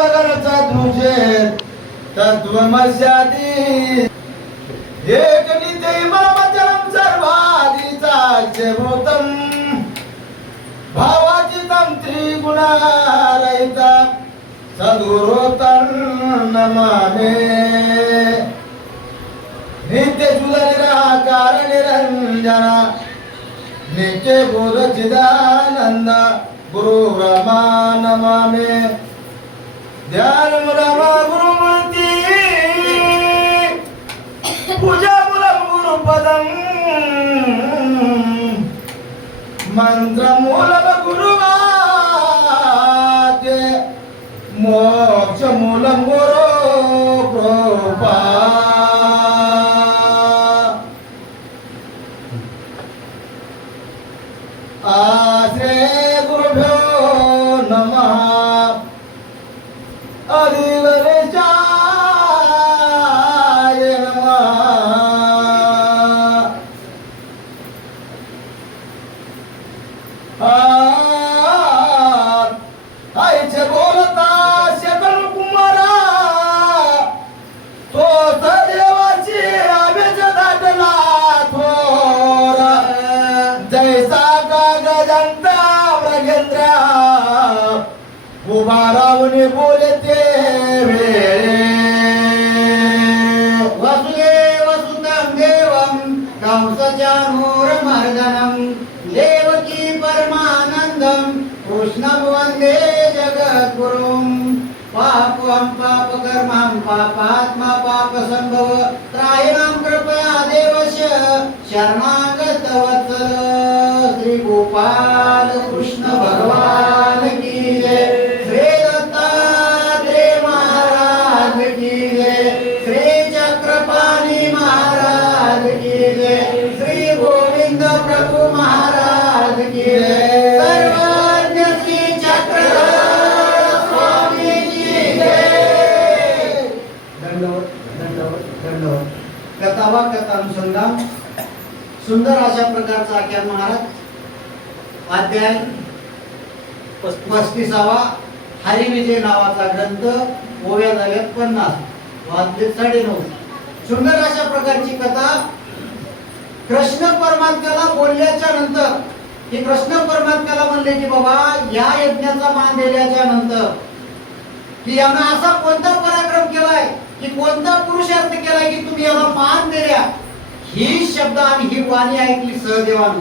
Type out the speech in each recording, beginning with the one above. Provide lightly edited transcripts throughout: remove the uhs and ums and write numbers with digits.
मगरचा तुझे तत्वमस्यादी एक नित्य इमामचरम सर्वादीचा अक्षभूतम भावाची तंत्री गुणारहिता सद्गुरोत्तर नमामे नित्य शुद्ध निराकार निरंजना नित्य बोध चिदानंद गुरु ब्रह्मा नमामे ध्यान रमा गुरुमूर्ती पूजा मूलम गुरुपदम मंत्र मूलम गुरुवाक्य मोक्ष मूलम गुरु कृपा आश्रय गुरुभ्यो नमः अधिवरेशाय नमः आईचे बोलता शकल कुमारा तो सदेवाची आवेश दाटला थोरा जैसा का गजंता मृगेंद्र उभा राहून बोलते वसुदेव सुतं देवं कंसचाणूरमर्दनं देवकी परमानन्दं कृष्णं वन्दे जगद्गुरुं पापं पापकर्मं पापात्मा पापसम्भव त्रायणां कृपया देवस्य शरणागतवत्सल श्री गोपाल कृष्ण भगवान की जय श्री दत्तात्रेय महाराज की जय श्री चक्रपाणी महाराज की जय श्री गोविंद प्रभु महाराज की जय सर्वज्ञ श्री चक्रधर स्वामी की जय दंडवत दंडवत दंडवत कथावा कथानुसंधान सुंदर अशा प्रकारचा आख्यान महाराज अध्याय 35वा हरिविजय नावाचा ग्रंथ ओव्या झाल्यात 50 वाजले 9:30 सुंदर अशा प्रकारची कथा कृष्ण परमात्म्याला बोलल्याच्या नंतर की कृष्ण परमात्म्याला म्हणले की बाबा या यज्ञाचा मान दिल्याच्या नंतर की यानं असा कोणता पराक्रम केलाय की कोणता पुरुषार्थ केलाय की तुम्ही याला मान दिल्या ही शब्द आणि ही वाणी ऐकली सहदेवानं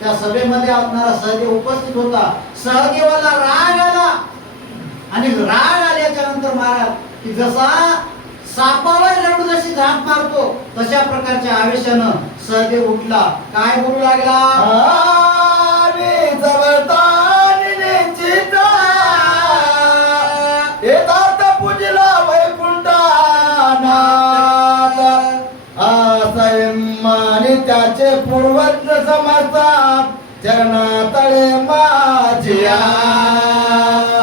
त्या सभेमध्ये असणारा सहदेव उपस्थित होता सहदेवाला राग आला आणि राग आल्याच्या नंतर महाराज की जसा सापावर रडू जशी झाप मारतो तशा प्रकारच्या आवेशानं सहदेव उठला काय बोलू लागला त्याचे पूर्वज समर्था चरणातळे माझ्या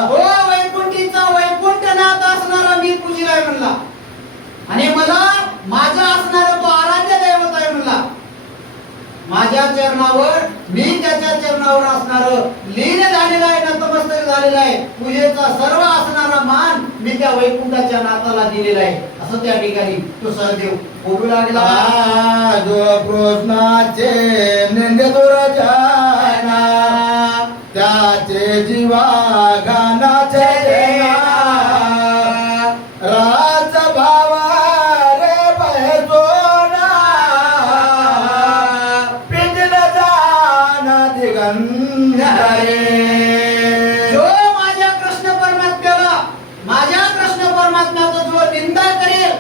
हो वैकुंठीचा वैकुंठनाथ असणारा मी पूजिलाय म्हणला आणि मला माझा असणारा तो आराध्य दैवत आहे म्हणला माझ्या चरणावर मी त्याच्या चरणावर असणार लीन झालेला आहे नतमस्तक झालेला आहे पूजेचा सर्व असणारा मान मी त्या वैकुंठाच्या नाथाला दिलेला आहे असं त्या ठिकाणी तो सहदेव बोलू लागला जो कृष्णाचे निंदे दुर्जना त्याचे जीवा गानाचे राज भावा रे बहजोना पिंजल जाना दिगंधरे जो माझ्या कृष्ण परमात्म्याचा जो निंदा करेल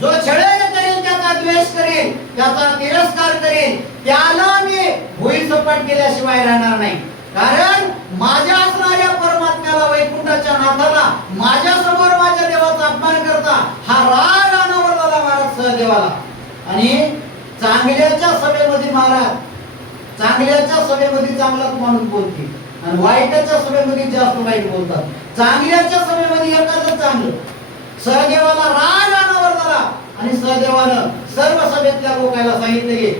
जो छळण करेल त्याचा द्वेष करेल त्याचा तिरस्कार करेल त्याला मी भुई सपाट केल्याशिवाय राहणार नाही कारण माझ्या असणाऱ्या परमात्म्याला वैकुंठाच्या नाथाला माझ्या समोर माझ्या देवाचा अपमान करता हा राग अनावर झाला महाराज सहदेवाला आणि चांगल्याच्या सभेमध्ये महाराज चांगल्याच्या सभेमध्ये चांगलाच माणूस बोलते आणि वाईटाच्या सभेमध्ये जास्त वाईट बोलतात चांगल्याच्या सभेमध्ये एखादं चांगलं सहदेवाला राग अनावर झाला आणि सहदेवानं सर्व सभेतल्या लोकांना सांगितले की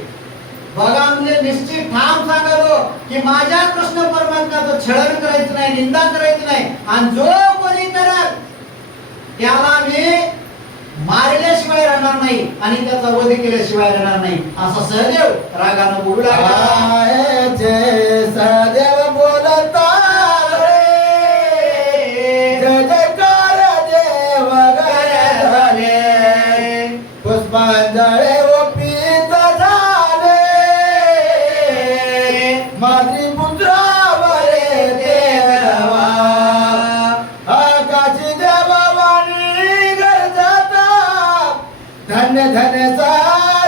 बघा म्हणजे निश्चित ठाम सांगालो की माझ्या कृष्ण परमात्म्याचं छळण करायचं नाही निंदा करायची नाही आणि जो कोणी करत त्याला मी मारल्याशिवाय राहणार नाही आणि त्याचा वध केल्याशिवाय राहणार नाही असा सहदेव रागानं बोलू लागला. जे सदैव बोलता जय जयकार देव झाले पुष्पांजळे ओपीत झाले माझी पुत्रावरे देवा आकाशी देवावाणी गरजता धन्य धन्य सा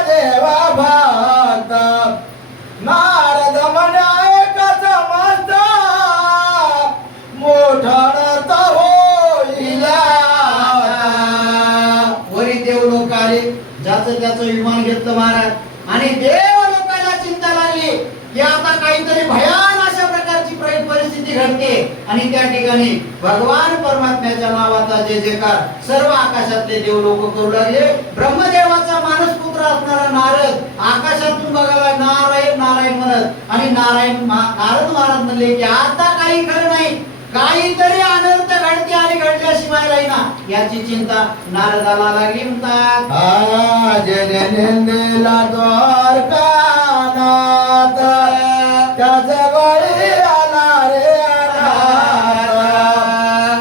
देवा भागता नारद म्हणाय कसा मस्ता मोठा नर्थ होईला. वरी देव लोक आले ज्याचं त्याचं विमान घेतलं महाराज आणि देव लोकांना चिंता लागली की आता काहीतरी भयान अशा प्रकारची परिस्थिती घडते आणि त्या ठिकाणी भगवान परमात्म्याच्या नावाचा जे जयकार सर्व आकाशातले देव लोक करू लागले. ब्रह्मदेवाचा मानसपुत्र असणारा नारद आकाशातून बघायला नारायण नारायण म्हणत आणि नारद महाराज म्हणले की आता काही खरं नाही काहीतरी अनर्थ घडते आणि घडल्याशिवाय राहीना याची चिंता नारदाला लागली. म्हणतात आज निंदेला द्वारकानाथ त्याजवळी आला रे अनाथ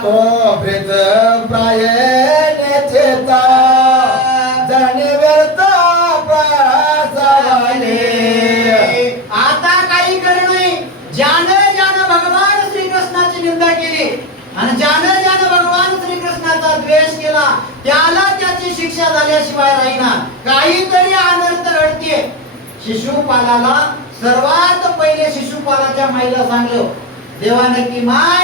तो प्रेत प्रायणे चेता जणी व्यर्थ प्रसावले. आता काही खरं नाही. ज्यानं ज्यानं भगवान श्रीकृष्णाची निंदा केली आणि ज्यानं ज्यानं भगवान श्रीकृष्णाचा द्वेष केला त्याला त्याची शिक्षा झाल्याशिवाय राहीना. काहीतरी अनर्थ घडते. शिशुपालाला सर्वात पहिले शिशुपालाच्या माईला सांगलं देवानं की माय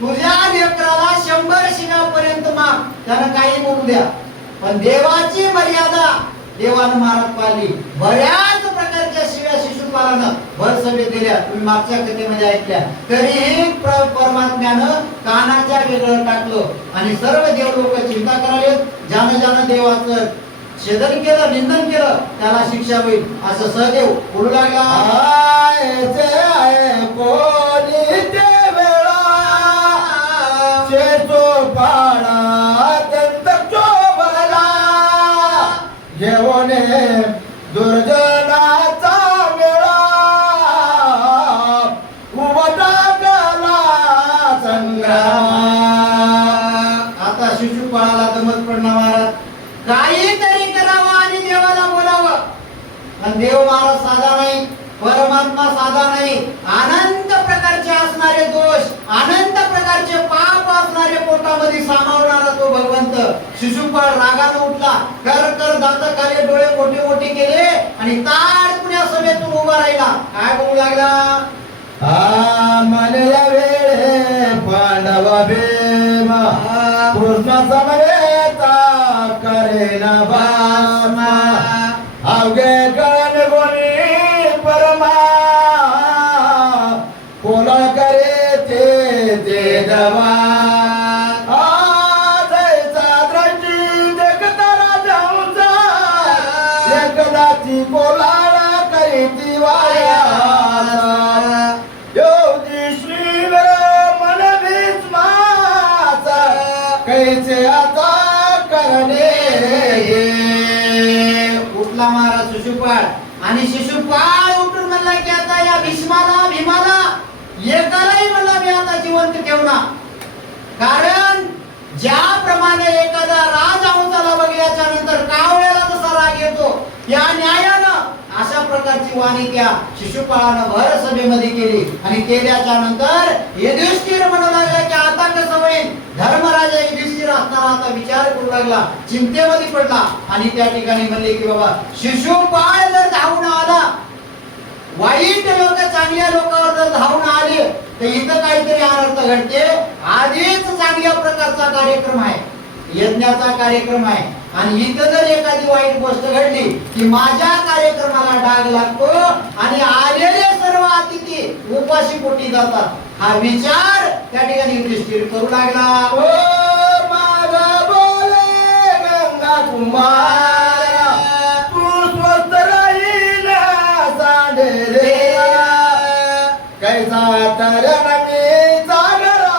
तुझ्या लेकराला 100 शिव्यापर्यंत माग त्यानं काही बोलू द्या पण देवाची मर्यादा देवानं मारत पाळली. बऱ्याच प्रकारच्या शिव्या शिशुपालानं भर सभेत दिल्या तुम्ही मागच्या कथेमध्ये ऐकल्या. तरीही परमात्म्यानं कानाच्या वेगळं टाकलं आणि सर्व देव लोक चिंता कराले ज्यानं ज्यानं देवाचं छेदन केलं निंदन केलं त्याला शिक्षा होईल असं सहदेव बोलू लागला. कोणी ते वेळा शेतो पाडा अत्यंत चोबला घेऊन दुर्जनाचा मेळा उभा टाकला संग्राम. आता शिशुपाळाला दमत पडणार महाराज काहीतरी करावं आणि देवाला बोलावं. आणि देव महाराज साधा नाही परमात्मा साधा नाही. अनंत प्रकारचे असणारे दोष अनंत प्रकारचे पाप असणारे पोटामध्ये सामावणारा तो भगवंत शिशुपाळ रागाने उठला कर कर दात खाली डोळे मोठे मोठे केले आणि ताडपुण्या सभेतून उभा राहिला. काय बोलू लागला म्हणल्या वेळे पांडव भीमा कृष्ण समवेता करेना भामा अवघे कळण गुणी परमा कोला करे ते दवा दृष्टी देखता राजाऊचा एकदाची कोलाळा करीती वाया कैसे आता करणे. उठला महाराज शिशुपाळ आणि शिशुपाळ उठून म्हणला की आता या भीमाला एकालाही म्हणला मी आता जिवंत ठेवणार. कारण ज्याप्रमाणे एखादा राजहंसाला बघल्याच्या नंतर कावळ्याला जसा राग येतो त्या न्यायानं अशा प्रकारची वाणी त्या शिशुपाळानं भर सभेमध्ये केली आणि केल्याच्या नंतर युधिष्ठिर म्हणू लागला की आता कसं होईल. धर्मराजा युधिष्ठिर असताना आता विचार करू लागला चिंतेमध्ये पडला आणि त्या ठिकाणी म्हणले की बाबा शिशुपाळ जर धावून आला वाईट लोक चांगल्या लोकांवर जर धावून आले तर इथं काहीतरी अनर्थ घडते. आधीच चांगल्या प्रकारचा कार्यक्रम आहे यज्ञाचा कार्यक्रम आहे आणि इथं जर एखादी वाईट गोष्ट घडली की माझ्या कार्यक्रमाला डाग लागतो आणि आलेले सर्व अतिथी उपाशी पोटी जातात. हा विचार त्या ठिकाणी युधिष्ठिर करू लागला. ओ माझा बोले गंगा कुमार तू स्वस्त राहील सांडे रे कैसा तरण मी जागरा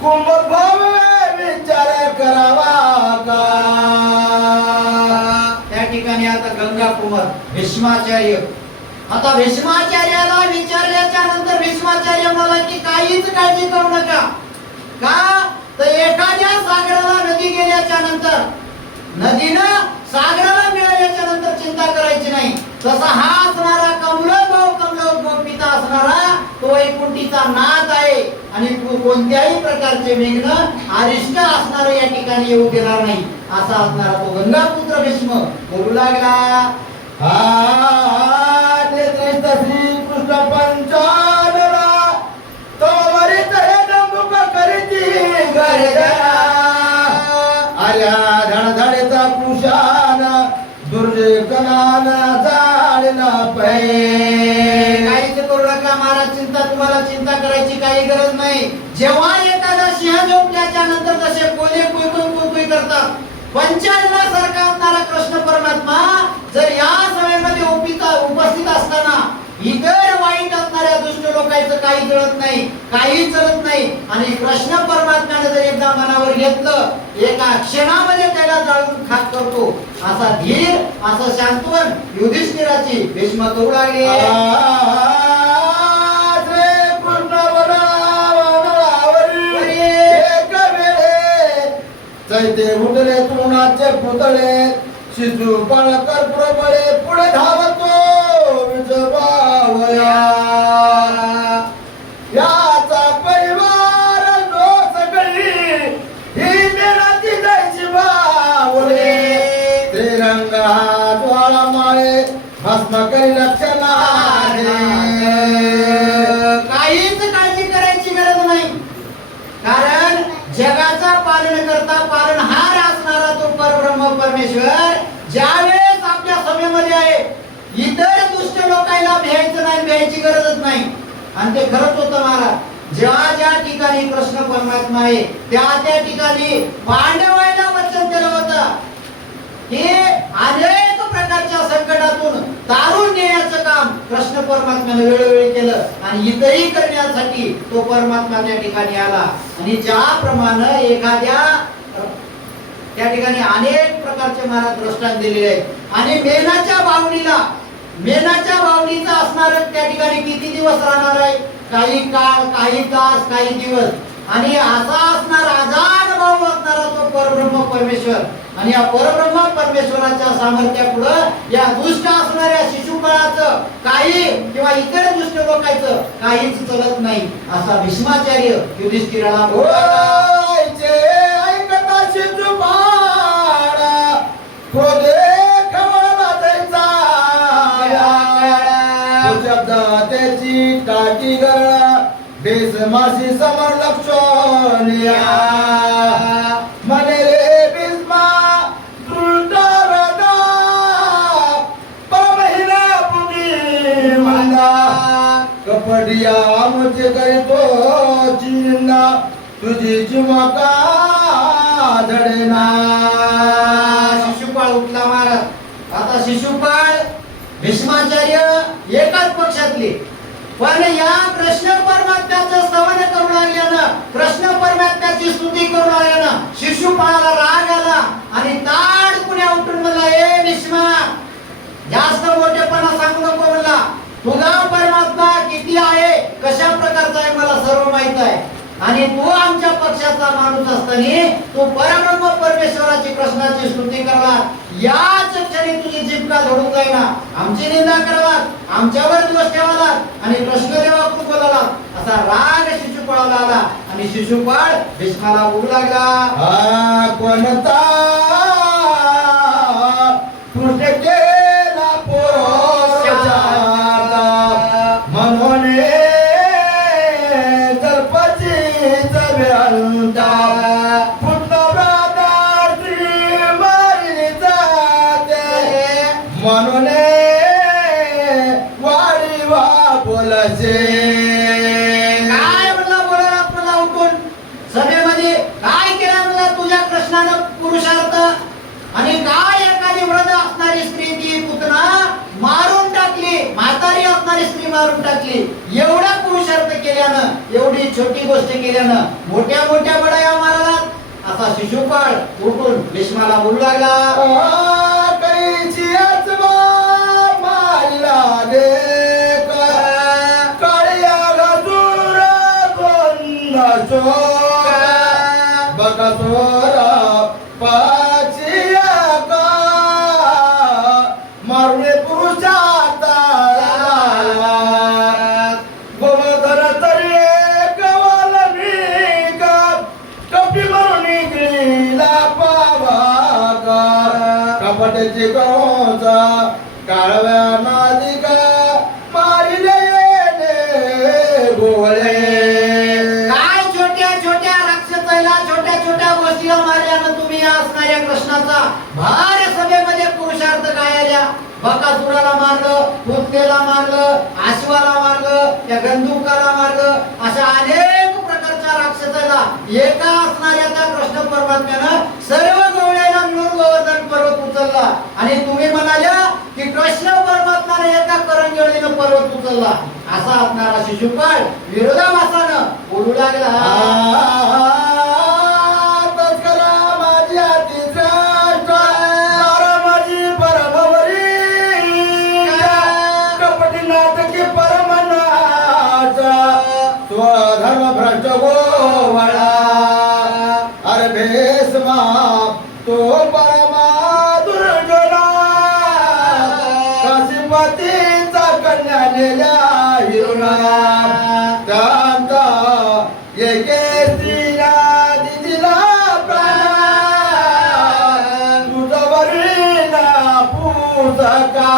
कुंभ भव भीष्माचार्य. आता भीष्माचार्याला विचारल्याच्या नंतर भीष्माचार्य म्हणाला की काहीच काळजी करू नका. का तर एखाद्या सागराला नदी गेल्याच्या नंतर नदीनं सागराला मिळाल्याच्या नंतर चिंता करायची नाही. तसा हा असणारा कमलोद्भव पिता असणारा तो वैकुंठीचा नाथ आहे आणि तू कोणत्याही प्रकारचे विघ्न अरिष्ट असणारे या ठिकाणी येऊ देणार नाही असा असणारा तो गंगापुत्र भीष्म बोलू लागला. हा ते श्री कृष्ण पंचानना तो वरित हे नमुक करीती गर्जना आर्या धडधडेचा कुशान दुर्जनाना जाळला पै. काहीच करू नका महाराज, तुम्हाला चिंता करायची काही गरज नाही. जेव्हा एखादा सिंह झोपल्याच्या नंतर जसे कोले कुई करतात, पंचायतला असणारा कृष्ण परमात्मा जर या सभेमध्ये उपस्थित असताना इतर वाईट असणाऱ्या दुष्ट लोकांचं काही जळत नाही, काही चलत नाही. आणि कृष्ण परमात्म्याने जर एकदा मनावर घेतलं एका क्षणामध्ये त्याला जाळून खाक करतो. असा धीर असं शांतवन युधिष्ठिराची भीष्म करू लागले. चैते उठले तृणाचे पुतळे शिशुपाळ कर्पूर बळे पुढे धावतो विजवावया. याचा परिवार जो सगळी ही मेराची जायची बावळे. त्रिरंगा ज्वाळा माळे भस्म करी लक्षणा. काहीच काळजी करायची गरज नाही, कारण जगाचा पालनहार असणारा तो परब्रह्म परमेश्वर ज्यावेळेस आपल्या सभेमध्ये आहे, इतर दुष्ट लोकांना भ्यायचं नाही, भ्यायची गरजच नाही. आणि ते खरंच होतं महाराज. ज्या ठिकाणी कृष्ण परमात्मा आहे त्या ठिकाणी पांडवांना वचन दिलं होतं की अनेक प्रकारच्या संकटातून तारून नेण्याचं काम कृष्ण परमात्म्याने वेळोवेळी केलं आणि इतरही करण्यासाठी तो परमात्मा त्या ठिकाणी आला. आणि ज्याप्रमाणे एखाद्या त्या ठिकाणी अनेक प्रकारचे महाराज दृष्टांत दिलेले आहेत. आणि मेनाच्या बावणीचा असणार त्या ठिकाणी किती दिवस राहणार आहे, काही काळ, काही तास, काही दिवस. आणि असा असणार आजाद भाव असणारा तो परब्रह्म परमेश्वर. आणि या परब्रह्म परमेश्वराच्या सामर्थ्यापुढे या दुष्ट असणाऱ्या शिशुपाळाचं काही किंवा इतर दुष्ट लोकांचं काहीच चलत नाही असा भीष्माचार्य युधिष्ठिराला बोलायचे. ऐकता शिशुपाळ क्रोधे खवळला जायचा. शब्द त्याची टाकी गरळा बेस मासी समर लक्षणिया. मने रे भीष्मा दृष्टारदा परमहिला पुनी मंदा कपडिया मुझे करीतो चिन्ना तुझी जीवा का धडेना. शिशुपाळ उठला महाराज. आता शिशुपाळ भीष्माचार्य एकाच पक्षातले, पण या कृष्ण परमात्म्याचं स्तवन करू लागल्यानं, कृष्ण परमात्म्याची स्तुती करू लागल्यानं शिशुपाळाला राग आला आणि ताडपुण्या उठून म्हणला, ए भीष्मा, जास्त मोठेपणा सांगू नको म्हणला. तुला परमात्मा किती आहे, कशा प्रकारचा आहे मला सर्व माहित आहे. आणि तू आमच्या पक्षाचा माणूस असताना तू परब्रह्म परमेश्वराची कृष्णाची स्तुती करला, याच क्षणी तुझी जिभका धडून जाईना. आमची निंदा करावा, आमच्यावर दोष ठेवाला आणि कृष्णदेवाकडून बोलाला असा राग शिशुपाळाला आला. आणि शिशुपाळ भीष्माला बोलू लागला, कोणता कृष्ण केला पोषाचा म्हणून म्हणून वाडी वा बोलायचे. काय म्हणला बोलायला आपल्याला उठून सभेमध्ये काय केलं म्हणला तुझ्या कृष्णानं पुरुषार्थ. आणि काय एखादी वृद्ध असणारी स्त्री ती पुतना मारून टाकली, म्हातारी असणारी स्त्री मारून टाकली. एवढा पुरुषार्थ केल्यानं, एवढी छोटी गोष्ट केल्यानं मोठ्या मोठ्या बडाया मारायला असा शिशुपाळ उठून भीष्माला बोलू लागला, कैची आजमा वाटेची कळोचा काळव्या नादिका मारिले गोळे. काय छोट्या छोट्या राक्षसाला छोट्या छोट्या गोष्टीला मारल्यानं तुम्ही असणाऱ्या कृष्णाचा भार सभेमध्ये पुरुषार्थ काय आल्या? बकासुराला मारलं, पुतलेला मारलं, आश्वाला मारलं, त्या गंधुकाला मारलं, अशा अनेक प्रकारच्या राक्षसाला एका असणाऱ्या त्या कृष्ण परमात्म्यानं सर्व गवळ्याला मिळून गोवर्धन पर्वत उचलला. आणि तुम्ही म्हणाल्या की कृष्ण परमात्म्याने एका करंगळीनं पर्वत उचलला. असा असणारा शिशुपाळ विरोधाभासानं बोलू लागला. स्वधर्म भ्रष्ट गोवळा अरे भेसमा तो परमा दुर्जना काशीपतीचा कन्या नेल्या हिरुणा त्यांचा एके स्त्रीला दिदिला प्राण तुझा वरीना पूजका.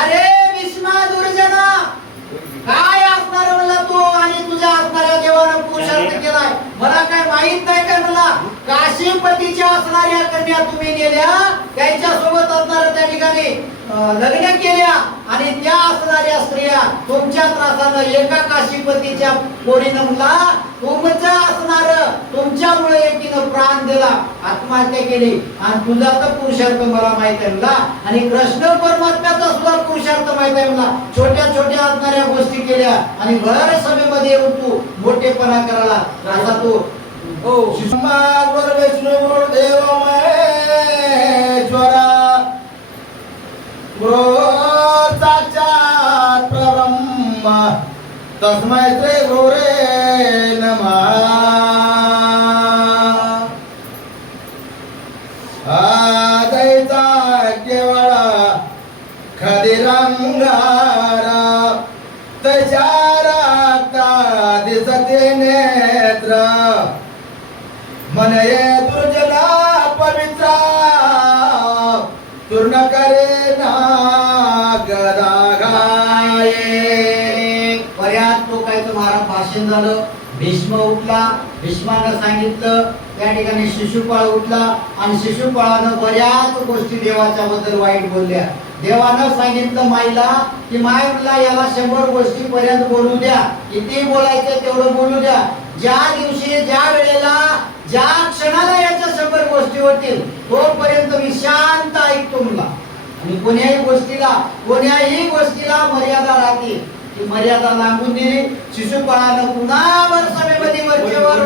अरे भीष्मा दुर्जना, काय असणार म्हणला तू आणि तुझ्या असणाऱ्या देवानं पुरुषार्थ केलाय? मला काय माहित नाही का? मला काशीपतीच्या असणाऱ्या कन्या तुम्ही नेल्या, त्यांच्या सोबत असणाऱ्या त्या ठिकाणी लग्न केल्या आणि त्या असणाऱ्या स्त्रिया तुमच्या त्रासानं एका काशीपतीच्या पोरीनं म्हणला तुमचं असणार तुमच्यामुळे एकीनं प्राण दिला, आत्महत्या केली. आणि तुझा तर पुरुषार्थ मला माहित आहे म्हणला आणि कृष्ण परमात्म्याचा सुद्धा पुरुषार्थ माहित आहे म्हणला. छोट्या छोट्या असणाऱ्या गोष्टी केल्या आणि भर सभेमध्ये येऊन तू मोठेपणा करायला असा तू शिशुमावर विष्णू गुरुदेव महेश्वरा गुरु साक्षात परब्रह्म तस्मै श्री गुरुवे नमः. आदैचा केवळा खदिरंगारा त्याच्या रक्ता दिसते नेत्र मनये दुर्जना पवित्र चूर्ण करे ना गदागाये. बऱ्याच तो काय तुम्हाला भाषण झालं. भीष्म उठला, भीष्मानं सांगितलं. त्या ठिकाणी शिशुपाळ उठला आणि शिशुपाळानं बऱ्याच गोष्टी देवाच्या बद्दल वाईट बोलल्या. देवानं सांगितलं माईला की माय म्हणला याला 100 गोष्टी पर्यंत बोलू द्या, किती बोलायचं तेवढं बोलू द्या. ज्या दिवशी ज्या वेळेला ज्या क्षणाला याच्या 100 गोष्टी होतील तोपर्यंत मी शांत ऐकतो म्हणला. आणि कोण्याही गोष्टीला मर्यादा राहते. ती मर्यादा लांबून दिली. शिशुपाळानं पुन्हा वर सभेमध्ये वरचेवर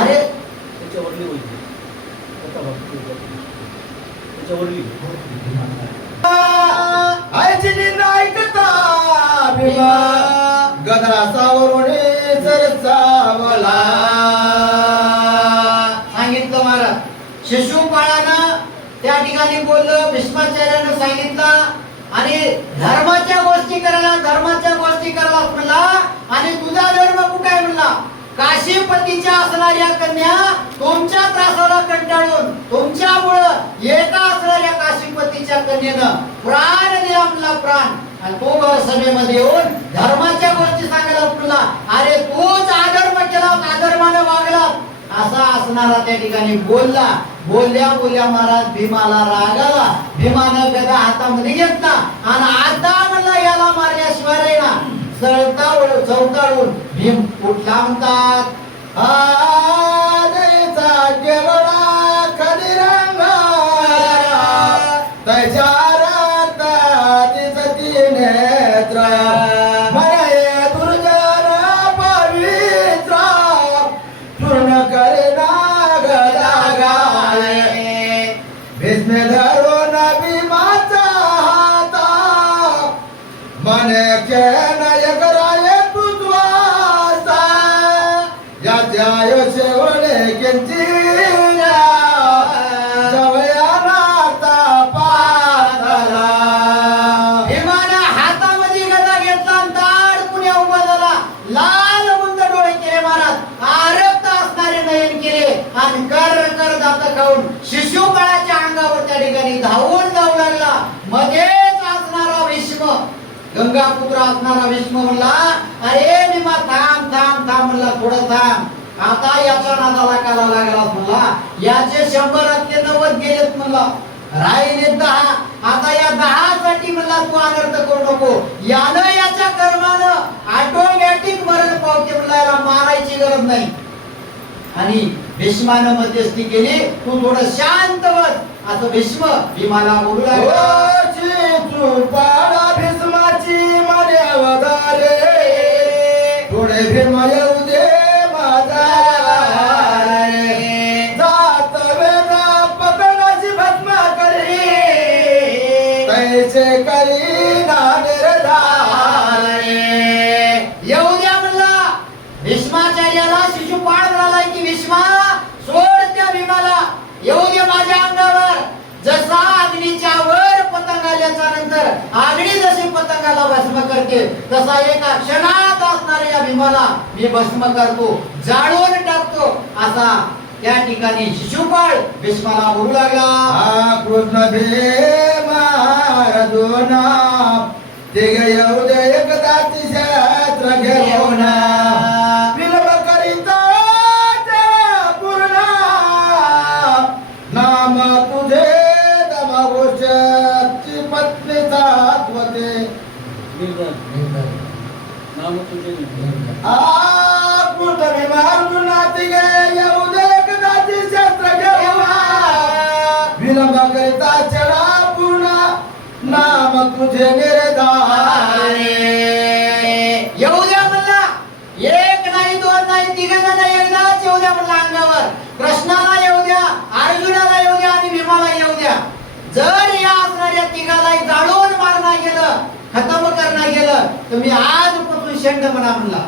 अरे आयची निंदा ऐकता भीमा गदासावरून सरसावला. सांगितलं महाराज. शिशुपाळानं त्या ठिकाणी बोललं, भीष्माचार्यानं सांगितलं आणि धर्माच्या गोष्टी करायला म्हणला. आणि तुझा धर्म कुठे आहे म्हणला? काशीपतीच्या असणाऱ्या कन्या तुमच्या त्रासाला कंटाळून तुमच्यामुळं एका असणाऱ्या काशीपतीच्या कन्येनं प्राण दिला म्हणला, प्राण. आणि तो सभेमध्ये येऊन धर्माच्या गोष्टी सांगायला म्हणला. अरे तूच अधर्म केला, अधर्माने वागला असा असणारा त्या ठिकाणी बोलला. बोलल्या महाराज भीमाला राग आला. भीमानं गदा हातामध्ये घेतला आणि आता म्हणला याला मारल्याशिवाय राहिना. चौताळून भीम उठला म्हणतात. आजचा केवळा खदिरंगारा त्याच्या रक्तात दिसती नेत्र मनये दुर्जना पवित्र चूर्ण करे गदागाये. भीष्मे धरून भीमाचा हाता मने नायक राय तुझवासा याच्याय शेवणे केंचिया जवयानाता पातला. भीमानं हातामध्ये गदा घेतला आणि दाड पुण्या उभा झाला. लाल मुंद डोळे केले महाराज, आरक्त असणारे नयन केले आणि कर दात खाऊन शिशुपाळाच्या भीष्म, गंगापुत्र असणारा भीष्म म्हणला, अरे भीमा थांब थांब थांब म्हणला, थोडं थांब. आता याच्या नादाला काला लागला म्हणला, याचे 100 गेलेत म्हणला, राहिले 10. आता या 10 साठी म्हणला तू अनर्थ करू नको. यानं याच्या कर्मानं ऑटोमॅटिक मरण पावते म्हणला, याला मारायची गरज नाही. आणि भीष्मानं मध्यस्थी केली, तू थोडं शांत बस असं भीष्म भीमाला बोलू लागला. पाडा भीष्माची मर्यावधारे, थोडे भीम येऊ दे माझा रे. जात वेदा पकडाची भस्म करी, तैसे करी ना निर्धारे. येऊ द्या म्हणला. भीष्माचार्याला शिशुपाळ म्हणाला की भीष्मा सोड त्या भीमाला, येऊ दे माझ्या अंगावर. जसा अग्नीच्या वर पतंग आल्याच्या नंतर अग्नी जशी पतंगाला भस्म करते, तसा एका क्षणात असणाऱ्या या भीमाला मी भस्म करतो, जाळून टाकतो. असा त्या ठिकाणी शिशुपाळ भीष्माला बोलू लागला. कृष्ण भीमा दोना तिघ येऊ दे एकदाची शस्त्र घेऊन, विलंब करीता पूर्ण नाम तुझे दमाघोषची पत्नी सात्वते. कृष्ण भीमा अर्जुना तिघ येऊ दे एकदाची शस्त्र घेऊन, विलंब करीता चढा पूर्ण नाम तुझे निर्धारे. येऊ द्या म्हणला, एक नाही दोन नाही तिघ नाही, एकदाच येऊ द्या म्हणला अंगावर. कृष्णाला येऊ द्या, अर्जुनाला येऊ द्या आणि भीमाला येऊ द्या. जर या असणाऱ्या तिघाला जाळून मारणं गेलं, खतम करणं गेलं, तर मी आजपासून शेंड म्हणा म्हणला,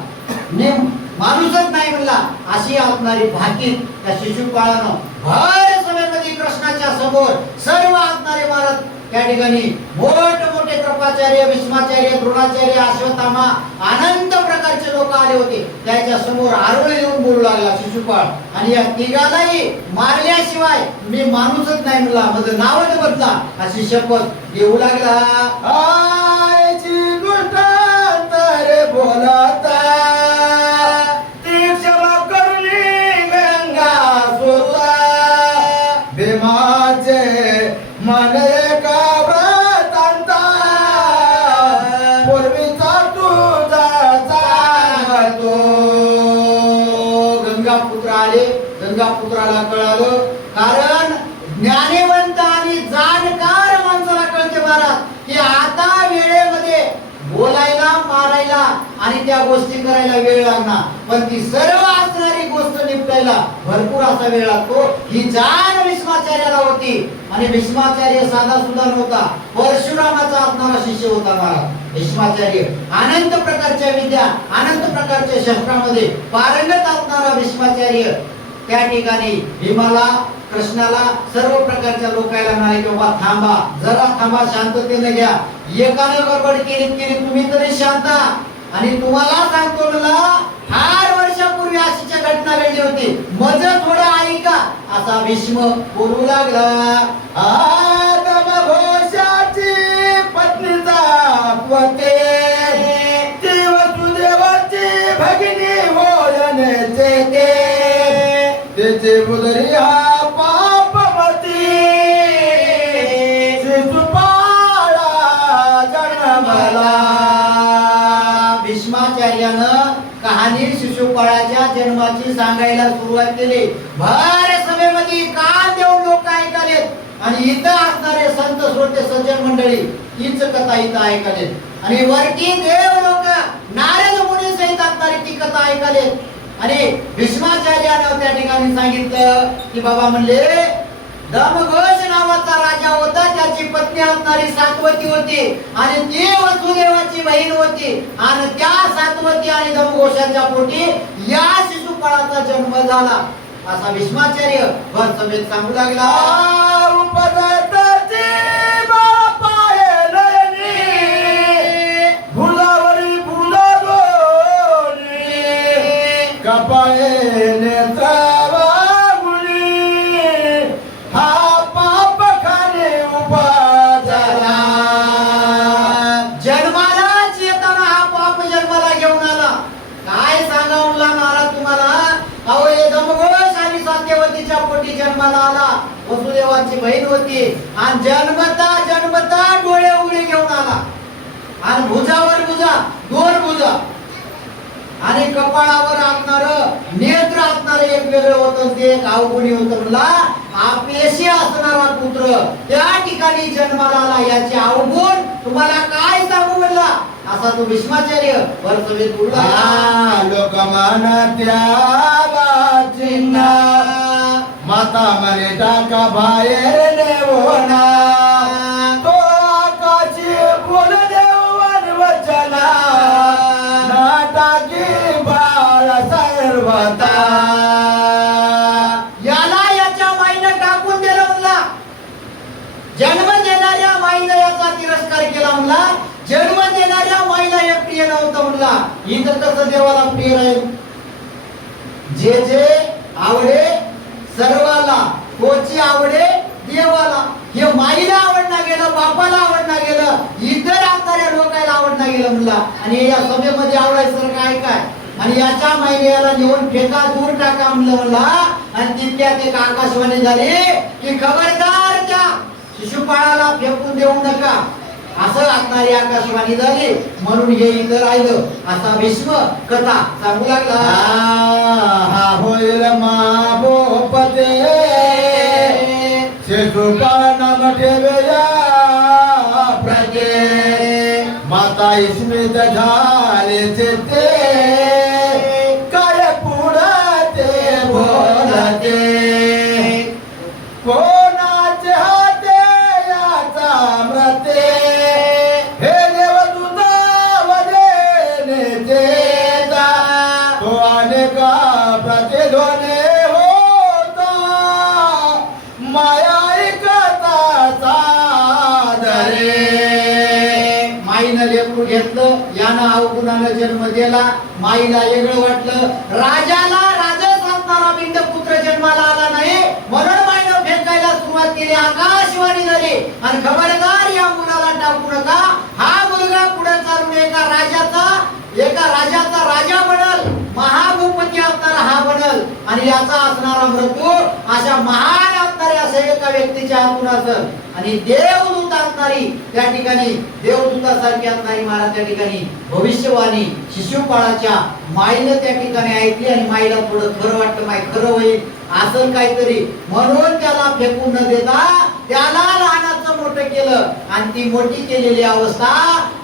मी माणूसच नाही म्हणला. अशी असणारी भाकीत त्या शिशुपाळानं भर सभेमध्ये कृष्णाच्या समोर सर्व असणारे महाराज त्या ठिकाणी मोठे कृपाचार्य, भीष्माचार्य, द्रोणाचार्य, अश्वत्थामा, अनंत प्रकारचे लोक आले होते. त्याच्या समोर आरोळी येऊन बोलू लागला शिशुपाळ. आणि या तिघालाही मारल्याशिवाय मी माणूसच नाही म्हणला, माझं नावच बदला अशी शपथ देऊ लागला. आईची गोष्ट तर बोलता ती क्षमा करुणी गंगा सोता, भीमाचे मन एका व्रतांता पूर्वीचा तुझा सांगतो. गंगापुत्र आले. गंगापुत्राला कळालं, कारण ज्ञानवंत आणि जाणकार माणसाला कळते महाराज की आता वेळेमध्ये बोलायला, मारायला आणि त्या गोष्टी करायला वेळ लागणार, पण ती सर्व असणारी गोष्ट निपटायला भरपूर असा वेळ लागतो. ही जाण भीष्माचार्याला होती. आणि भीष्माचार्य साधा सुद्धा नव्हता, परशुरामाचा असणारा शिष्य होता महाराज भीष्माचार्य. अनंत प्रकारच्या विद्या, अनंत प्रकारच्या शस्त्रामध्ये पारंगत असणारा भीष्माचार्य त्या ठिकाणी भीमाला, कृष्णाला, सर्व प्रकारच्या लोकांना म्हणाले की बाबा थांबा, जरा थांबा, शांततेने घ्या. एकानं गडबड केली तुम्ही तरी शांत. आणि तुम्हाला सांगतो मला, फार वर्षापूर्वी अशीच्या घटना घडली होती, मज थोडं ऐका असा भीष्म बोलू लागला. दमघोषाची पत्नी दाखवते, ती वसुदेवाची भगिनी होयनेचे ते, तिचे उदरी हा पापमती, शिशुपाळा जन्मला. भीष्माचार्यानं कहाणी शिशुपाळाच्या जन्माची सांगायला सुरुवात केली. भर सभेमध्ये कान देऊन लोक ऐकालेत. आणि इथं असणारे संत श्रोते सज्जन मंडळी हीच कथा इथं ऐकालेत. आणि वरती देव लोक नारद मुनी सहित असणारी ती कथा ऐकालेत. आणि भीष्माचार्यानं त्या ठिकाणी सांगितलं की बाबा म्हणले, दमघोष नावाचा राजा होता, त्याची पत्नी असणारी सात्वती होती आणि ती वसुदेवाची बहीण होती. आणि त्या सात्वती आणि दमघोषाच्या पोटी या शिशुपाळाचा जन्म झाला असा भीष्माचार्य भर सभेत सांगू लागला. भुलावरी भुला कपाळे नेत्रावा गुणी, हा पाप खाणे उभा झाला. जन्माला आला, वसुदेवाची बहीण होती आणि जन्मता डोळे उघडे घेऊन आला आणि भुजावर भुजा, दोन भुजा आणि कपाळावर असणार नेत्र असणार एक वेगळं होतं, ते एक अवगुणी होतं. म्हणला अपयशी असणारा पुत्र त्या ठिकाणी जन्माला आला, याचे अवगुण तुम्हाला काय सांगू म्हणला. असा तो भीष्माचार्य वर्षवेद बोलला. लोकमाना त्यागाचिन्ह माता मने टाका बाहेर नेवना, तो आकाशी बोल देवन वचना, नाटाकी बाळ सर्वता. याला याच्या माईनं टाकून दिलं म्हणला. जन्म देणाऱ्या माईनं याचा तिरस्कार केला म्हणला. जन्म देणाऱ्या माईला हे प्रिय नव्हतं म्हणला. इथं कसं देवाला प्रिय राहील. जे जे आवडे सर्वाला, तोची आवडे देवाला. हे माईला आवडणं गेलं, बापाला आवडणं गेलं, इतर असणाऱ्या लोकांना आवडणं गेलं म्हणला. आणि या सभेमध्ये आवडायचं काय काय. आणि याच्या माईने याला नेऊन फेका दूर टाका म्हणलं म्हणला. आणि तितक्यात एक आकाशवाणी झाली की खबरदार त्या शिशुपाळाला फेकून देऊ नका, असं असणारी आकाशवाणी झाली. म्हणून हे इथं राहिलं. असा भीष्म कथा सांगू लागला. हा होईल माभोपते शिशुपाळ नाम ठेवया प्रते, माता स्मित झाले ते काय पुढे ते बोलते, कोणाचे हाते याचा मृते, हे देव तुझा वदेने देता, तो अनेका प्रतिध्वने होता, माया ऐकता सादरे. माईनं लेकरू घेतलं, यानं अवगुणानं जन्म दिला. माईला वेगळं वाटलं. राजाला राजा असणारा बिंद पुत्र जन्माला आला नाही, म्हणून माईनं फेकायला सुरुवात केली. आकाशवाणी झाली आणि खबरदार या मुलाला टाकू नका. हा मुलगा पुढे चालून एका राजाचा राजा बनल, महाभूपती असणारा हा बनल. आणि याचा असणारा मृत्यू अशा महान असणाऱ्या अशा एका व्यक्तीच्या हातून असेल. आणि देवदूत असणारी त्या ठिकाणी, देवदूतासारखी असणारी महाराज त्या ठिकाणी भविष्यवाणी शिशुपाळाच्या माईनं त्या ठिकाणी ऐकली. आणि माईला थोडं खरं वाटतं, माई खरं होईल असं काहीतरी, म्हणून त्याला फेकून न देता त्याला लहानाचं मोठं केलं. आणि ती मोठी केलेली अवस्था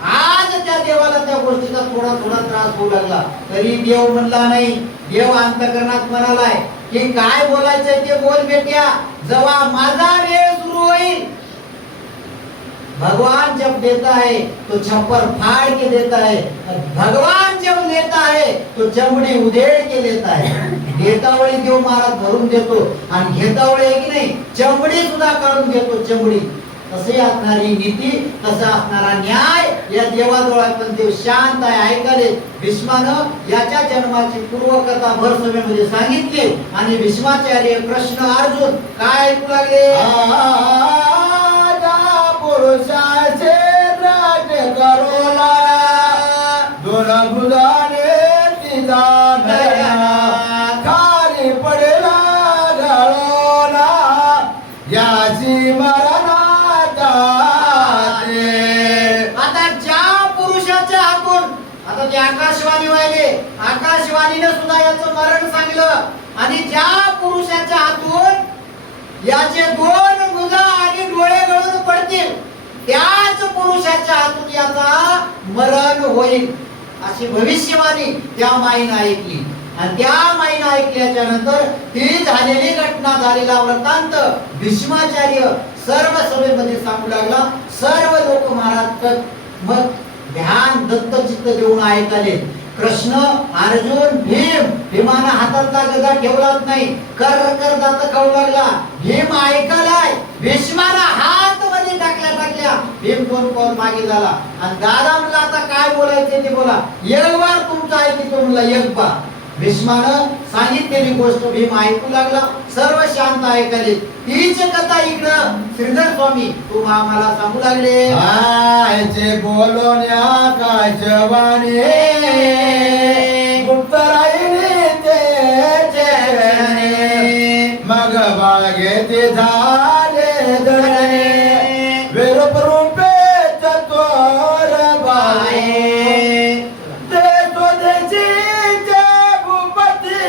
आज त्या देवाला त्या गोष्टीचा थोडा थोडा त्रास होऊ लागला. तरी देव म्हणला नाही. देव अंतकरणात म्हणालाय की काय बोलायचंय ते बोल बेट्या, जेव्हा माझा वेळ सुरू होईल. भगवान जब देता है तो छप्पर फाड़ के देता है, भगवान जब लेता है तो चमड़ी उधेड़ के लेता है. देता वेळी देव महाराज भरून देतो आणि घेता वेळी की नाही चमडी सुद्धा काढून देतो. चमडी तसे असणारी नीती, तसा असणारा न्याय या देवाजवळ. पण देव शांत आहे, ऐकले. भीष्मानं याच्या जन्माची पूर्वकथा भर सभेमध्ये सांगितली. आणि भीष्माचार्य कृष्ण अर्जुन काय ऐकू लागले. पुरुषाचे राज करोला, दोन भुजाने तिचा नयना, खाली पडेला घालोला, याची मरणात आता ज्या पुरुषाच्या हातून, आता ती आकाशवाणी व्हायले, आकाशवाणीने सुद्धा याचं मरण सांगलं. आणि ज्या पुरुषाच्या हातून याचे दोन भुजा आणि डोळे गळून पडतील, त्याच पुरुषाच्या हातून याचा मरण होईल, अशी भविष्यवाणी त्या माईनं ऐकली. आणि त्या माईनं ऐकल्याच्या नंतर ती झालेली घटना, झालेला वृत्तांत भीष्माचार्य सर्व सभेमध्ये सांगू लागला. सर्व लोक महाराज मग ध्यान दत्तचित्त देऊन ऐकले. कृष्ण, अर्जुन, भीमानं हातातला गदा ठेवलाच नाही, कर दात खाऊ लागला. भीम ऐकलाय, भीष्माला हात मध्ये टाकल्या भीम दोन पाऊल मागे झाला. आणि दादा म्हणला आता काय बोलायचे ते बोला, एक बार तुमचं ऐकतो म्हणला, एक बार. भीष्मानं सांगितलेली गोष्ट भीम ऐकू लागला. सर्व शांत ऐकले. तीच कथा इकडं श्रीधर स्वामी तू आम्हाला सांगू लागले. आयचे बोलोन्या काय जवानी, गुप्त राहिली ते मग बाळगे ते झाले जळणे वेरूप रूपे चतुर बाये ते स्वदेशीचे भूपती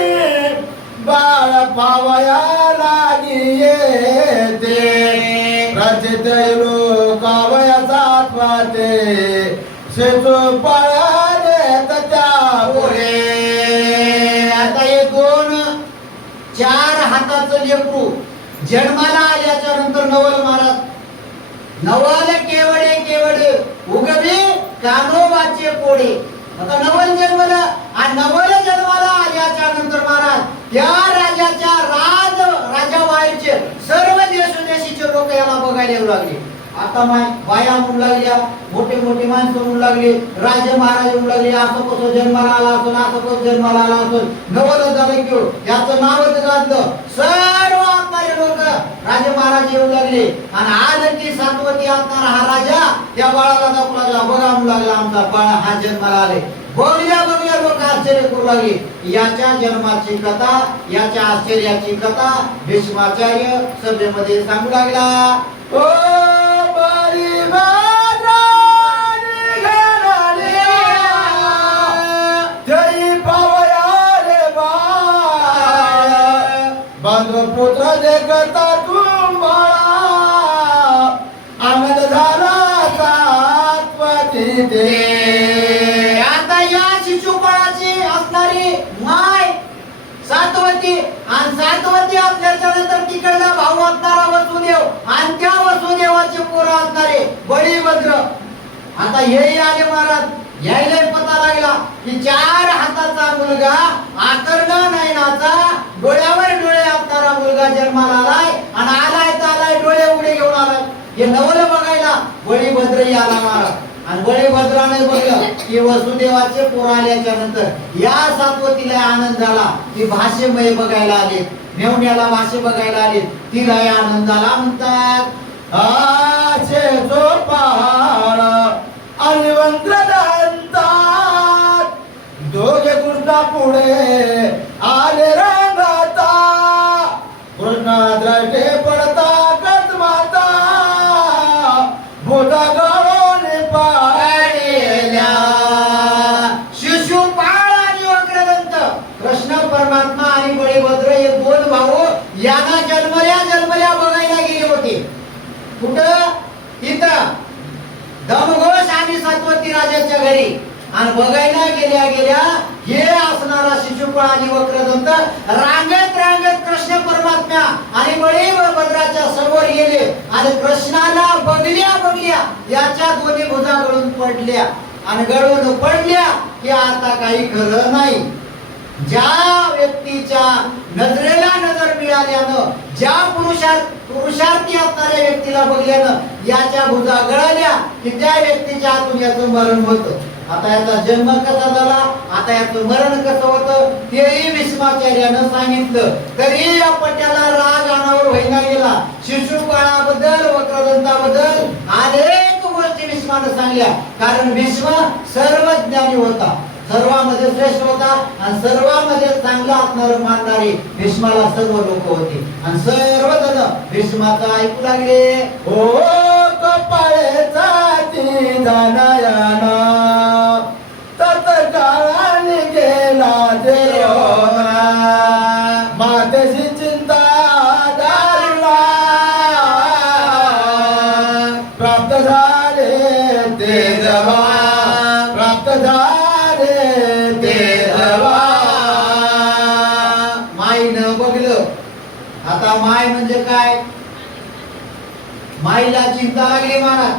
बाळ पावया लागिये ते रचित लोकावयाचा पाते शेतू पळाले त्या पुढे. आता हे दोन 4 हाताचं लेकरू जन्माला आल्याच्या नंतर नवल महाराज नवल केवडे केवडे उगवे कान्होबाचे पोडे. आता नवल जन्मला आणि नवल जन्माला आल्याच्या नंतर महाराज त्या राजाच्या राजा व्हायचे सर्व देशोदेशीचे लोक याला बघायला येऊ लागले. आता बाया म्हणू लागल्या, मोठे मोठे माणसं म्हणू लागले, राजे महाराज म्हणू लागले, असं कसं जन्माला आला असून असं कसं जन्माला आला असून नवलच झालं की याचं नावच घातलं. सर्व असणारे लोक राजे महाराज येऊ लागले आणि आज की सातवती असणारा हा राजा त्या बाळाला दाखवू लागला, बघा म्हणू लागला आमचा बाळ हा जन्माला आले. बघल्या लोक आश्चर्य करू लागले. याच्या जन्माची कथा, याच्या आश्चर्याची कथा भीष्माचार्य सभेमध्ये सांगू लागला. ओ बारी बारानी घराली जय पावया रे बाळ बांधव पुत्र देखता तुम्हाला आनंद झाला सात्वती दे. आता या शिशुपाळाची असणारी माय सातवती आणि सातवती असल्याच्या नंतर तिकडला भाऊ असणारा वसुदेव आणि त्या वसुदेवाचे पोरं असणारे बळीभद्र. आता हे आले महाराज यायला पता लागला की 4 हाताचा मुलगा आकर्णा नयनाचा डोळ्यावर डोळे असणारा मुलगा जन्माला आलाय आणि आलाय तर आलाय डोळे उघडे घेऊन आलाय. हे नवल बघायला बळीभद्रही आला महाराज आणि बळीभद्राने बघलं की वसुदेवाचे पोर आल्याच्या नंतर या सातवतीला आनंद झाला. ती भाषेमय बघायला आले, मेवण्याला भाषे बघायला आले, तिला आनंद झाला. म्हणतात आचे जो पहाड आणि वंद्रदंतात दोघे कृष्णा पुढे आले रंगता कृष्णा द्रष्टे पडता कदमाता भूता गळून पाहिल्या. शिशुपाळ आणि वक्रदंत कृष्ण परमात्मा आणि बळीभद्र हे 2 भाऊ यांना जन्मल्या बघायला गेले होते. कुठं? इथं दमघोष आणि सातवती राजाच्या घरी. आणि बघायला गेल्या हे असणारा शिशुपाळ आणि वक्रदंत रांगत कृष्ण परमात्मा आणि बळीभद्राच्या समोर गेले आणि कृष्णाला बघल्या याच्या दोन्ही भुजा गळून पडल्या आणि गळून पडल्या की आता काही खरं नाही. ज्या व्यक्तीच्या नजरेला नजर मिळाल्यानं, ज्या पुरुषार्थी असणाऱ्या व्यक्तीला बघल्यानं याच्या भुजा गळाल्या की त्या व्यक्तीच्या आतून याचं मरण होतं. आता याचा जन्म कसा झाला, आता याचं मरण कसं होतं तेही भीष्माचार्यानं सांगितलं. तरी या पट्याला राग अनावर होईना गेला. शिशुपाळाबद्दल वक्रदंताबद्दल अनेक गोष्टी भीष्मानं सांगल्या. कारण भीष्म सर्वज्ञानी होता, सर्वांमध्ये श्रेष्ठ होता आणि सर्वांमध्ये चांगला असणारे मानणारे भीष्माला सर्व लोक होते आणि सर्वजण भीष्माचं ऐकू लागले. ओ कपाळेचा ती जाणायाना तत्काळाने गेला देवना मातेची चिंता दारुणा प्राप्त झाले ते देवा प्राप्त झाले ते देवा. माईनं बघलं. आता माय म्हणजे काय? माईला चिंता लागली महाराज.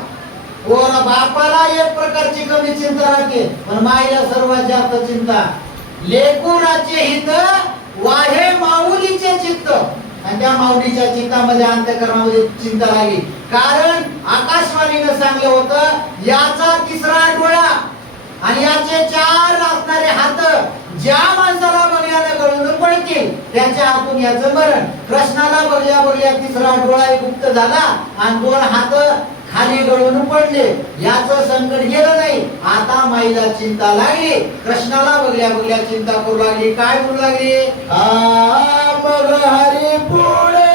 कोण बापाला एक प्रकारची कमी चिंता राहते पण माईला सर्वात जास्त चिंता. लेकुराचे हित वाहे माऊलीचे चित्त आणि त्या माऊलीच्या चित्तामध्ये अंतःकरणामध्ये चिंता लागली. कारण आकाशवाणीनं सांगलं होतं याचा 3रा डोळा आणि याचे 4 असणारे हात ज्या माणसाला बघल्याने गळून पडतील त्याच्या हातून याचं मरण. कृष्णाला बघल्या 3रा डोळा गुप्त झाला आणि 2 हात खाली गळून पडले. याचं संकट गेलं नाही. आता माईला चिंता लागली. कृष्णाला बघल्या चिंता करू लागली. काय करू लागली? मग हरी पुढे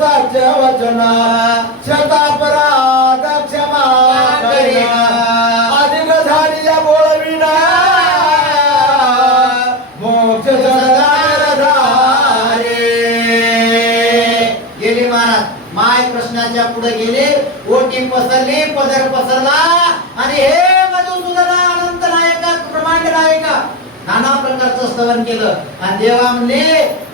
साचे वचना शतापराध क्षमा करीना अधिक झाली या बोलविना मोक्ष सदाधारे गेले महाराज माय कृष्णाच्या पुढे गेले ओटी पसरली पदर पसरला आणि हे मधुसूदना अनंत नायका ब्रह्मांड नायका नाना प्रकारचं स्तवन केलं आणि देवा म्हणले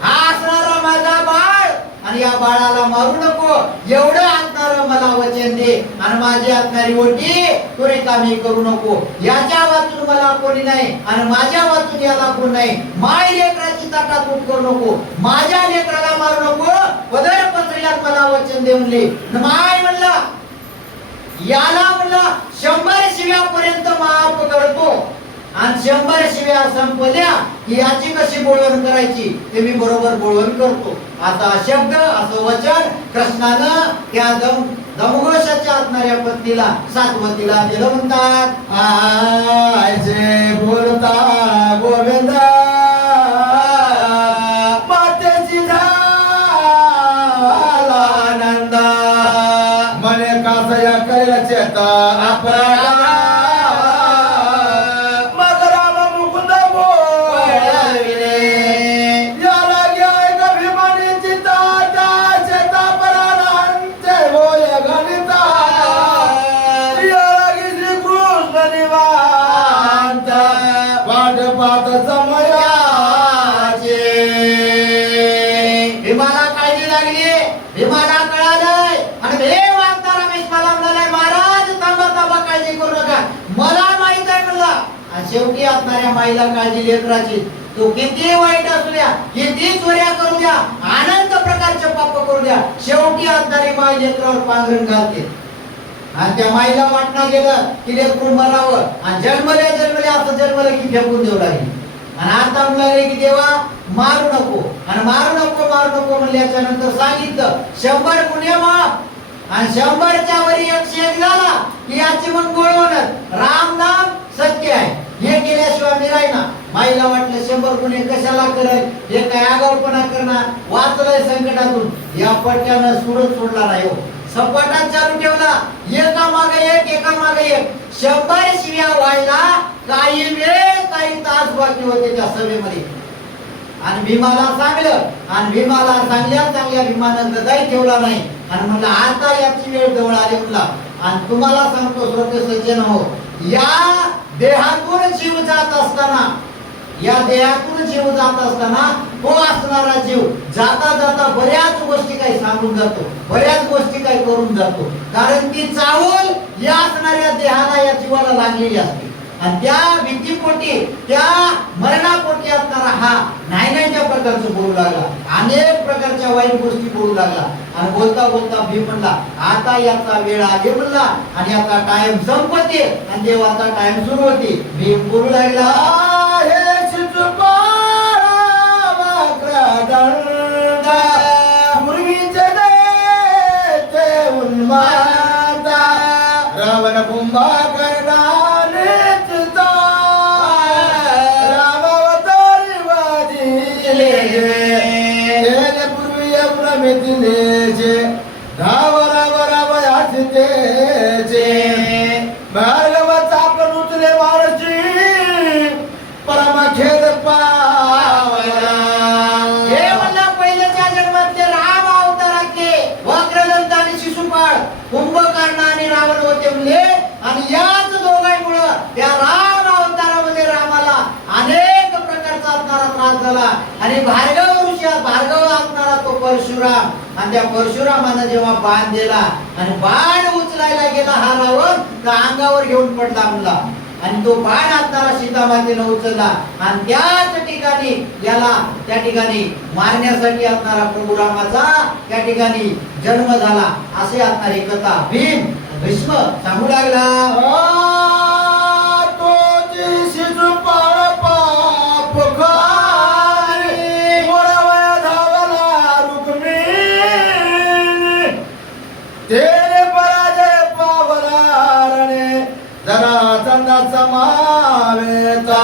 हा असणारा माझा बाळ आणि या बाळाला मारू नको एवढं असणार मला वचन दे आणि माझी असणारी ओटी तू रिकामी करू नको याच्या वाचून मला कोणी नाही आणि माझ्या वाचून याला कोण नाही माय लेकराची ताटातूट करू नको माझ्या लेकराला मारू नको पदर पसरल्यात मला वचन दे म्हणले माय म्हणला याला म्हणला 100 शिव्यापर्यंत माफ करतो आणि 100 शिव्या संपल्या की याची कशी बोलवण करायची ते मी बरोबर बोलवण करतो असा शब्द असं वचन कृष्णानं त्या दमघोषाच्या असणाऱ्या पत्नीला सातवतीला दिलं म्हणतात आयचे बोलता गोविंद मातेची झाला आनंद मने कासया करेला चेता आपला भीमाला काळजी लागली भीमाला कळालंय आणि हे वागताना भीष्माला म्हणालाय महाराज थांबा थांबा काळजी करू नका मला माहित आहे म्हणला आणि शेवटी असणाऱ्या माईला काळजी लेकराची तो किती वाईट असू द्या किती चोऱ्या करू द्या अनंत प्रकारचे पाप करू द्या शेवटी असणारी माई लेकरावर पांघरण घालते आणि त्या माईला वाटणं गेलं की लेकरू मरावं आणि जन्मले असं जन्मलं की फेकून देऊ लागली आणि आता म्हणाले की देवा मारू नको आणि मारू नको म्हणल्याच्या नंतर सांगितलं 100 गुन्हे माफ आणि 100च्या वरी 101 झाला की याची मग बोलवणं राम नाम सत्य आहे हे केल्याशिवाय मी राहीना माईला वाटलं 100 गुन्हे कशाला करत हे काय आगाऊपणा करणार वाचलंय संकटातून या पट्ट्यानं सुरत सोडला नाही हो सपाटात चालू ठेवला एका मागे एक 100 शिव्या व्हायला काही वेळ काही तास बाकी होते त्या सभेमध्ये आणि भीमाला सांगल्या भीमानं गदाई ठेवला नाही आणि म्हणलं आता याची वेळ जवळ आली म्हणला आणि तुम्हाला सांगतो श्रोते सज्जन हो या देहातून जीव जात असताना तो असणारा जीव जाता बऱ्याच गोष्टी काही सांगून जातो बऱ्याच गोष्टी काही करून जातो कारण ती चावल या असणाऱ्या देहाला या जीवाला लागलेली असते आणि त्या भीतीपोटी त्या मरणापोटी असणारा हा नाही त्या प्रकारचं बोलू लागला अनेक प्रकारच्या वाईट गोष्टी बोलू लागला आणि बोलता भीम म्हणला आता याचा वेळ आली म्हणला आणि आता टाइम संपते आणि देवाचा टाइम सुरू होते भीम बोलू लागला रावण कुंभा भार्गवाचा आपण उचले मारची परम खेद पावला हे म्हणला पहिल्याच्या जन्मातले राम अवतारातले वक्रदंत आणि शिशुपाळ कुंभकर्ण आणि रावण होते म्हणले आणि याच दोघांमुळे त्या राम अवतारामध्ये रामाला अनेक प्रकारचा असणारा त्रास झाला आणि भार्गव असणारा तो परशुराम आणि त्या परशुरामानं जेव्हा बाण दिला आणि बाण उचलायला गेला हा रावण तर अंगावर घेऊन पडला म्हणला आणि तो बाण असणारा सीतामातेनं उचलला आणि त्याच ठिकाणी त्या ठिकाणी मारण्यासाठी असणारा प्रभू रामाचा त्या ठिकाणी जन्म झाला असे असणारी कथा भीष्म सांगू लागला तेरे पराजय पावलारणे जरा समावेता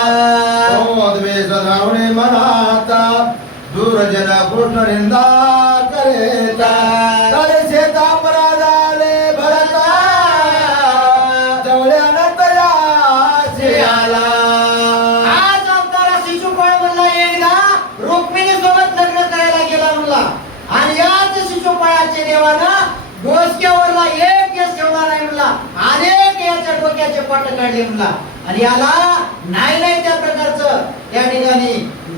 द्वेष धावणे मनाता दूरजन कृष्ण निंदा करेता शिशुपाळानं डोसक्यावरला एक केस ठेवला नाही म्हणला, अनेक याच्या डोक्याचे पाट काढले म्हणला. आणि याला नाही त्या प्रकारचं त्या ठिकाणी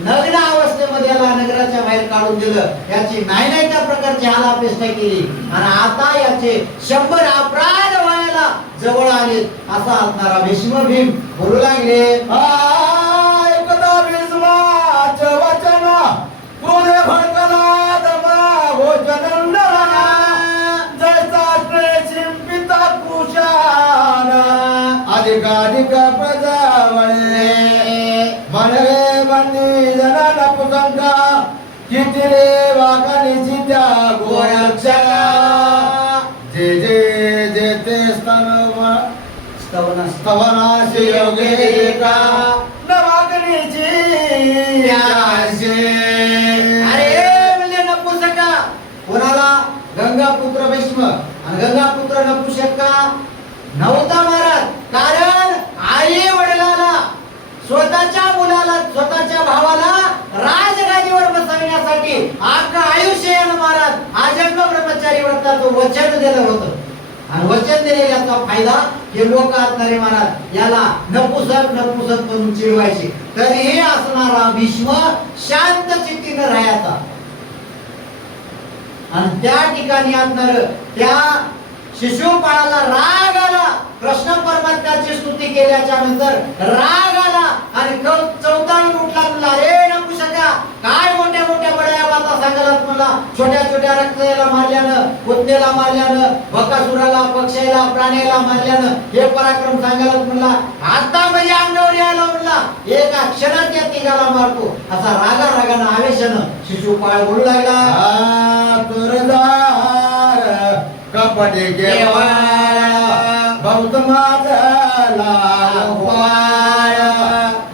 नग्न अवस्थेमध्ये याला नगराच्या बाहेर काढून दिलं. याची नाही त्या प्रकारची हालापेष्टा केली आणि आता याचे 100 अपराध व्हायला जवळ आले. असा असणारा भीष्म भीम बोलू लागले, एकदा भीष्माचे वचन क्रोधे भडकला दमा भोजनंदना जैसा शिंपिता कुशान अधिकाधिक प्रजावळे मनरे बंदी जना नपुसंका किती रे वाघानीची त्या गोरक्षका जे जे जे ते स्तवनाशी योगे का नवागनीची अरे म्हणजे नपुसका कोणाला? गंगापुत्र भीष्म. आणि गंगापुत्र नपुसका नव्हता महाराज. कारण आई वडिलाला, स्वतःच्या मुलाला, स्वतःच्या भावाला राजगादीवर बसवण्यासाठी अख्खं आयुष्य यानं महाराज आजन्म ब्रह्मचारी व्रताचं वचन दिलं होतं. आणि वचन दिलेल्याचा फायदा हे लोक असणारे महाराज याला नपुसक नपुसक करून चिडवायचे. तरीही असणारा भीष्म शांत चित्तीनं राहायचा. आणि त्या ठिकाणी असणार त्या शिशुपाळाला राग आला. कृष्ण परमात्म्याची स्तुती केल्याच्या नंतर राग आला आणि चौताळून उठला म्हणला, रे नपुसका काय मोठ्या मोठ्या बड्या बाता सांगालात म्हणला. छोट्या छोट्या रक्ताला मारल्यानं, पुतनेला मारल्यानं, बकासुराला, पक्षाला, प्राण्याला मारल्यानं हे पराक्रम सांगालात म्हणला. आता म्हणजे अंगावर यायला म्हणला, एका क्षणात या तिघाला मारतो. असा रागानं आवेशानं शिशुपाळ बोलू लागला, कपडे केवळ बहुत माझला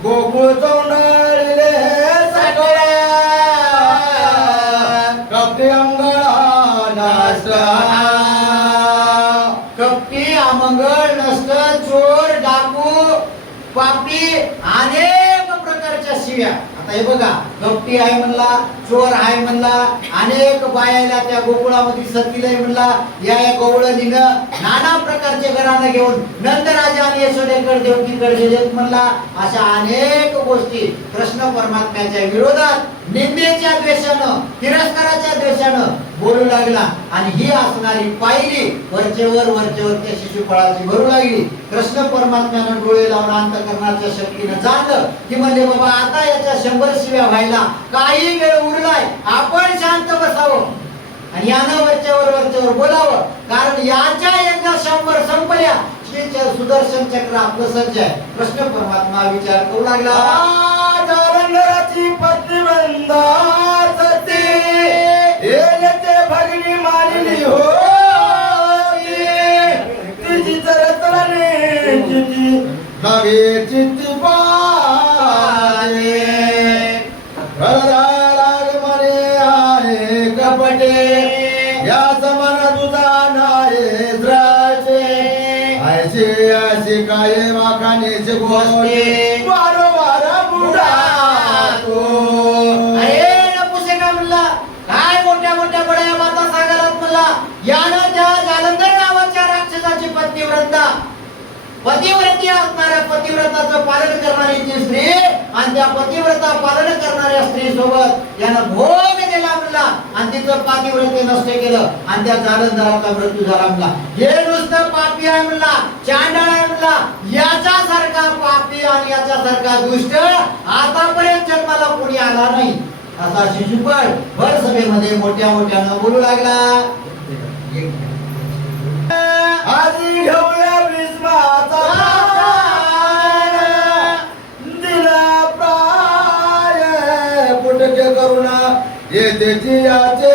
गोकुळ तोंडले सगळ्या कपडे अंगळा नष्ट कपटी अमंगळ नष्ट चोर डाकू पापी अनेक प्रकारच्या शिव्या. आता हे बघा, कपटी आहे म्हणला, चोर आहे म्हणला, अनेक बायाला त्या गोकुळामध्ये सतीलाय म्हणला. या गवळणीनं नाना प्रकारचे घराणं घेऊन नंदराजा आणि यशोदेकडे देवकीकडे गेलेत म्हणला. अशा अनेक गोष्टी कृष्ण परमात्म्याच्या विरोधात निंदेच्या द्वेषानं, तिरस्काराच्या द्वेषानं बोलू लागला. आणि ही असणारी पायरी वरचेवर त्या शिशुपाळाची भरू लागली. कृष्ण परमात्म्यानं डोळे लावून अंतःकरणाच्या शक्तीनं जाणलं की म्हणजे बाबा आता याच्या 100 शिव्या व्हायला काही वेळ उरलाय, आपण शांत बसावं आणि यानं वरच्यावर बोलावं. कारण याच्या एकदा 100 संपल्या सुदर्शन चक्र आपलं सज्ज आहे. कृष्ण परमात्मा विचार करू लागला, जालंधराची पत्नी बंदाचते येते भगिनी मारली हो तिची तरतरणे किती नवे चित्ती पाले राग मने आहे कपटे या समान तुझा नाये द्राचे ऐसे असे काय वाखानेचे गोष्टी वारंवार बुडा तो. अरे नपुसका म्हणला, काय मोठ्या मोठ्या बड्या माता सांगालात म्हणला. यानं त्या जालंधर नावाच्या राक्षसाची पतिव्रती असणाऱ्या पतिव्रताचं पालन करणारी ती स्त्री आणि त्या पतिव्रता पालन करणाऱ्या स्त्री सोबत यानं भोग दिला म्हणला आणि तिचं पतिव्रते नष्ट केलं आणि त्या जालंधराचा मृत्यू झाला म्हणला. हे नुसतं पापी आहे म्हणला, चांडाळ आहे म्हणला. याच्यासारखा पापी आणि याच्यासारखा दुष्ट आतापर्यंत जन्माला कोणी आला नाही. असा शिशुपाळ भर सभेमध्ये मोठ्यानं बोलू लागला. आधी घेऊया भीष्माचा प्राण, दिला प्राय पुटके करुणा येते याचे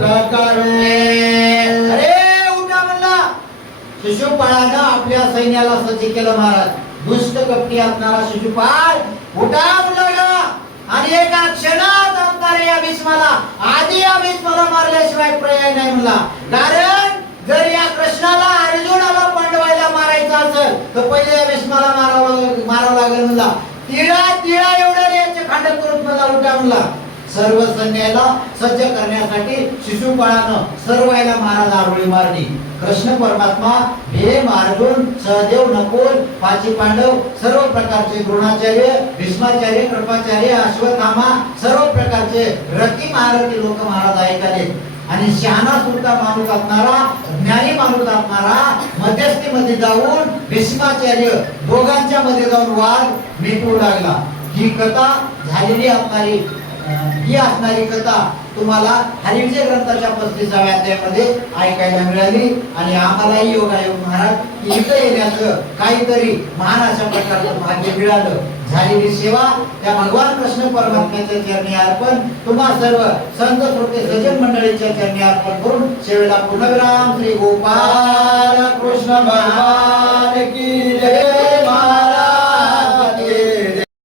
ढकावे. अरे उठा म्हणला. शिशुपाळानं आपल्या सैन्याला सज्ज केलं महाराज. दुष्ट कपटी असणारा शिशुपाळ उठा म्हणला आणि एका क्षणात असणाऱ्या या भीष्माला, आधी या भीष्माला मारल्याशिवाय पर्याय नाही म्हणला. कारण जर या कृष्णाला अर्जुनाला पांडवायला मारायचं असेल तर पहिले या भीष्माला मारावं लागेल म्हणला. तिळा एवढं याचे खंडन करून मला उठा म्हणला. सर्व सैन्याला सज्ज करण्यासाठी शिशुपाळानं सर्वायला महाराज आरोळी मारली. कृष्ण परमात्मा भीम अर्जुन सहदेव नकुल पाची पांडव सर्व प्रकारचे द्रोणाचार्य भीष्माचार्य कृपाचार्य अश्वत्थामा सर्व प्रकारचे रती महारथी लोक महाराज ऐकाले. आणि शहाणा सुलता माणूस असणारा ज्ञानी माणूस असणारा मध्यस्थीमध्ये जाऊन भीष्माचार्य दोघांच्या मध्ये जाऊन वाद मिटवू लागला. ही कथा झालेली असणारी कथा तुम्हाला हरिविजय ग्रंथाच्या 35व्या अध्यायामध्ये ऐकायला मिळाली. आणि आम्हालाही योगायोग महाराज इथं येण्याचं काहीतरी महान अशा प्रकारचं भाग्य मिळालं. झालेली सेवा त्या भगवान कृष्ण परमात्म्याच्या चरणी अर्पण, तुम्हा सर्व संत श्रोते सज्जन मंडळीच्या चरणी अर्पण करून सेवेला पूर्णविराम. श्री गोपाल कृष्ण भगवान की जय.